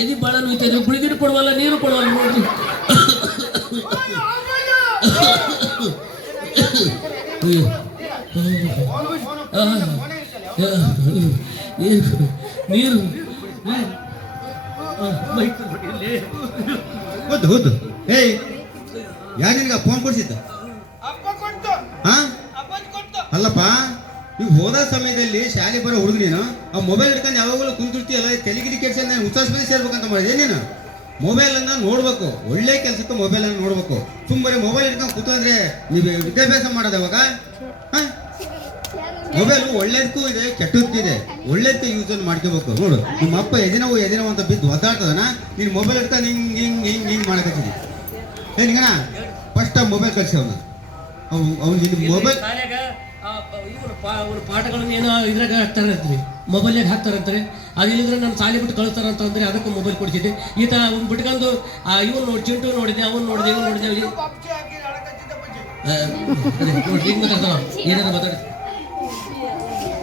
ಎದಿ ಬಾಳ ನೋಯ್ತಾ ಗುಳಿಗಿರಿ ಕೊಡುವಲ್ಲ ನೀರು ಕೊಡುವಲ್ಲ ನೋಡ್ರಿ. ನೀರು. ಹೌದು ಹೌದು ಏಯ್ ಯಾರು ನಿನಗೆ ಫೋನ್ ಕೊಡ್ಸಿದ್ದ? ಅಪ್ಪ ಕೊಡ್ತು. ಹಾ? ಅಲ್ಲಪ್ಪ. ನೀವು ಹೋದ ಸಮಯದಲ್ಲಿ ಶಾಲೆ ಬರೋ ಹುಡುಗ ನೀನು, ಆ ಮೊಬೈಲ್ ಹಿಡ್ಕೊಂಡು ಯಾವಾಗಲೂ ಕುಂತಿರ್ತೀಯಲ್ಲ ತೆಲಿಗಿರಿ ಕೆಲಸ ನಾನು ಉತ್ತಾಸ್ಪತ್ರೆ ಸೇರ್ಬೇಕಂತ ಮಾಡಿದೆ ನೀನು. ಮೊಬೈಲ್ ಅನ್ನ ನೋಡ್ಬೇಕು, ಒಳ್ಳೆ ಕೆಲಸಕ್ಕೆ ಮೊಬೈಲ್ ಅನ್ನ ನೋಡ್ಬೇಕು. ಸುಮ್ಮನೆ ಮೊಬೈಲ್ ಹಿಡ್ಕೊಂಡು ಕೂತಂದ್ರೆ ನೀವು ವಿದ್ಯಾಭ್ಯಾಸ ಮಾಡೋದು ಅವಾಗ? ಹಾಂ? ಮೊಬೈಲ್ ಒಳ್ಳೇದಕ್ಕೂ ಇದೆ ಕೆಟ್ಟದಕ್ಕೂ ಇದೆ. ಒಳ್ಳೇದಕ್ಕೆ ಯೂಸ್ ಅನ್ನು ಮಾಡ್ಕೋಬೇಕು. ನೋಡು, ನಿಮ್ಮ ಅಪ್ಪ ಎದಿನವು ಎದಿನವು ಅಂತ ಬಿದ್ದು ಒದ್ದಾಡ್ತದನ? ನೀನು ಮೊಬೈಲ್ ಹಿಡ್ಕೊಂಡು ಹಿಂಗೆ, ಹಿಂಗ್ ಹಿಂಗ್ ಹಿಂಗ್ ಮಾಡಕತ್ತೀನಿ ಏ ನಿಂಗಣ ಫಸ್ಟ್ ಆ ಮೊಬೈಲ್ ಕಳ್ಸಿ ಅವನ. ಅವ್ನು ಅವ್ನು ನಿನ್ನ ಮೊಬೈಲ್ ಶಾಲ್ಯಾಗ ಆ ಇವರು ಇವ್ರು ಪಾಠಗಳನ್ನ ಏನೋ ಇದ್ರಾಗ ಹಾಕ್ತಾರಂತ್ರಿ ಮೊಬೈಲ್ನಾಗ ಹಾಕ್ತಾರಂತಾರೆ ಅದು ಇಲ್ಲಿದ್ರೆ ನಮ್ಮ ಸಾಲಿ ಬಿಟ್ಟು ಕಳಿಸ್ತಾರೆ ಅಂತ ಅಂದ್ರೆ ಅದಕ್ಕೆ ಮೊಬೈಲ್ ಕೊಡ್ತಿದ್ದೆ ಈತ ಅವ್ನು ಬಿಟ್ಕೊಂಡು ಆ ಇವನು ನೋಡಿ ಚಿಂಟು ನೋಡಿದೆ ಅವನು ನೋಡಿದೆ ಇವನು ನೋಡಿದೆ ನೋಡ್ರಿ ಈಗ ಮಾತಾಡಿ.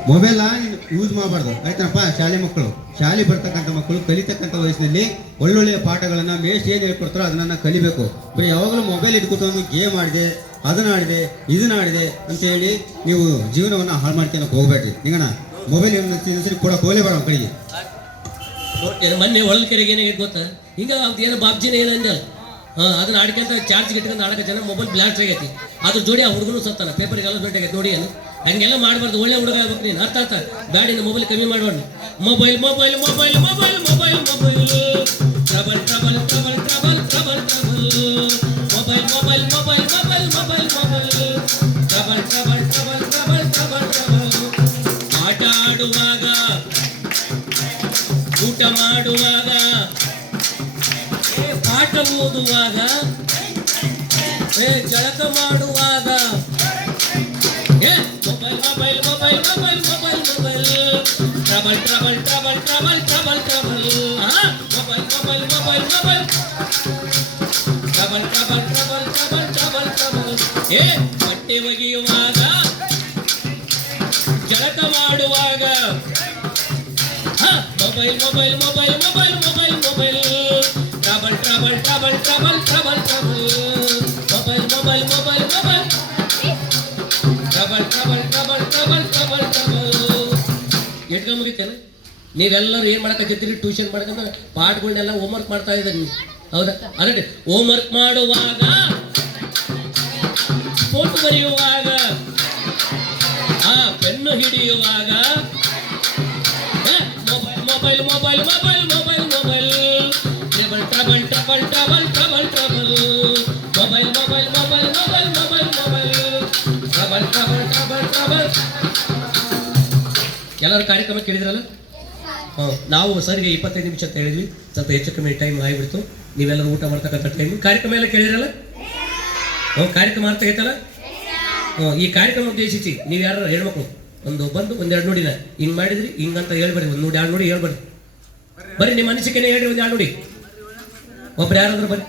ಮೊಬೈಲ್? ಯೂಸ್ ಮಾಡಬಾರ್ದು. ಆಯ್ತನಪ್ಪ? ಶಾಲೆ ಮಕ್ಕಳು. ಶಾಲೆ ಬರ್ತಕ್ಕಂಥ ಮಕ್ಕಳು ಕಲಿತಕ್ಕಂಥ ವಯಸ್ಸಿನಲ್ಲಿ ಒಳ್ಳೊಳ್ಳೆಯ ಪಾಠಗಳನ್ನು ಮೇಸ್ಟ್ ಏನು ಹೇಳ್ಕೊಡ್ತಾರೋ ಅದನ್ನು ಕಲಿಬೇಕು. ಬರೀ ಯಾವಾಗಲೂ ಮೊಬೈಲ್ ಇಟ್ಕೊಟ್ಟು ಗೇಮ್ ಆಡಿದೆ, ಅದನ್ನ ಆಡಿದೆ, ಇದನ್ನ ಆಡಿದೆ ಅಂತ ಹೇಳಿ ನೀವು ಜೀವನವನ್ನು ಹಾಳು ಮಾಡ್ಕೊಂಡು ಹೋಗ್ಬೇಡ್ರಿ. ನಿಗಣ ಮೊಬೈಲ್ ಸರಿ ಕೊಡಕ್ಕೆ ಹೋಲೇಬೇಡ ಮಕ್ಕಳಿಗೆ. ಏನು ಮೊನ್ನೆ ಕೆರೆಗೆ ಏನಾಗಿದೆ ಗೊತ್ತಾ? ಹಿಂಗ ಏನೋ ಬಾಬ್ಜಿನ ಏನು ಅಂದಲ್ಲ ಹಾ, ಅದನ್ನ ಆಡ್ಕೊಂತ ಚಾರ್ಜ್ ಇಟ್ಕೊಂಡು ಆಡಕ ಜನ ಮೊಬೈಲ್ ಬ್ಲಾಸ್ಟ್ ಆಗೈತಿ. ಅದ್ರ ಜೋಡಿ ಆ ಹುಡುಗನು ಸತ್ತಲ್ಲ. ಪೇಪರ್ಗೆಲ್ಲ ಆಗೈತೆ ನೋಡಿ ಏನು? ಹಂಗೆಲ್ಲ ಮಾಡಬಾರ್ದು ಒಳ್ಳೆ ಹುಡುಗ ಆಗ್ಬೇಕು ನೀನು. ಅರ್ಥ ಅರ್ಥ ಬ್ಯಾಡಿನ ಮೊಬೈಲ್ ಕಮ್ಮಿ ಮಾಡಬಾರ್ದು. Mobile mobile mobile mobile mobile mobile trouble trouble trouble trouble trouble trouble mobile mobile mobile mobile mobile mobile trouble trouble trouble trouble trouble trouble ಆಟ ಆಡುವಾಗ ಊಟ ಮಾಡುವಾಗ ಏ, ಪಾಠ ಓದುವಾಗ ಏ ಜಳಕ ಮಾಡುವಾಗ ಏ trouble trouble trouble trouble mobile mobile mobile mobile trouble trouble trouble trouble trouble trouble ಏ ಬಟ್ಟೆ ಒಗೆಯುವಾಗ ಜಳಕ ಮಾಡುವಾಗ mobile mobile mobile mobile mobile mobile trouble trouble trouble trouble trouble trouble mobile mobile mobile mobile trouble trouble trouble trouble trouble trouble ಎಟ್ಕ ಮುಗಿತೇನೆ ನೀವೆಲ್ಲರೂ ಏನು ಮಾಡಕತ್ತೀರಿ? Tuition ಮಾಡ್ಕೊಂಡು ಪಾಠಗಳನ್ನೆಲ್ಲ homework ಮಾಡ್ತಾ ಇದ್ದೀರಿ ಹೌದಾ? ಅದೇ ಹೋಮ್ವರ್ಕ್ ಮಾಡುವಾಗ ಫೋಟೋ ಬರೆಯುವಾಗ, ಆ pen ಹಿಡಿಯುವಾಗ mobile mobile mobile mobile mobile mobile trouble trouble trouble trouble trouble mobile mobile mobile mobile mobile mobile trouble trouble trouble trouble ಎಲ್ಲರೂ ಕಾರ್ಯಕ್ರಮ ಕೇಳಿದ್ರಲ್ಲ? ನಾವು ಸರಿಗೆ ಇಪ್ಪತ್ತೈದು ನಿಮಿಷ ಅಂತ ಹೇಳಿದ್ವಿ. ಸ್ವಲ್ಪ ಹೆಚ್ಚು ಕಮ್ಮಿ ಟೈಮ್ ಆಗಿಬಿಡ್ತು. ನೀವೆಲ್ಲರೂ ಊಟ ಮಾಡ್ತಕ್ಕಂಥ ಟೈಮ್ ಕಾರ್ಯಕ್ರಮ ಎಲ್ಲ ಕೇಳಿರಲ್ಲ ಹ್ಞೂ ಕಾರ್ಯಕ್ರಮ ಅರ್ಥ ಆಯ್ತಲ್ಲ ಹ್ಞೂ ಈ ಕಾರ್ಯಕ್ರಮ ಉದ್ದೇಶಿಸಿ ನೀವು ಯಾರು ಹೆಣ್ಮಕ್ಳು, ಒಂದು ಬಂದು ಒಂದೆರಡು ನೋಡಿನ ಹಿಂಗೆ ಮಾಡಿದ್ರಿ ಹಿಂಗಂತ ಹೇಳ್ಬೇಡಿ ಒಂದು ನೋಡಿ, ಎರಡು ನೋಡಿ ಹೇಳ್ಬೇಡಿ ಬರೀ ನಿಮ್ಮ ಅನಿಸಿಕೆನೇ ಹೇಳಿ ಒಂದು ಎರಡು ನೋಡಿ. ಒಬ್ರು ಯಾರಾದ್ರೂ ಬನ್ನಿ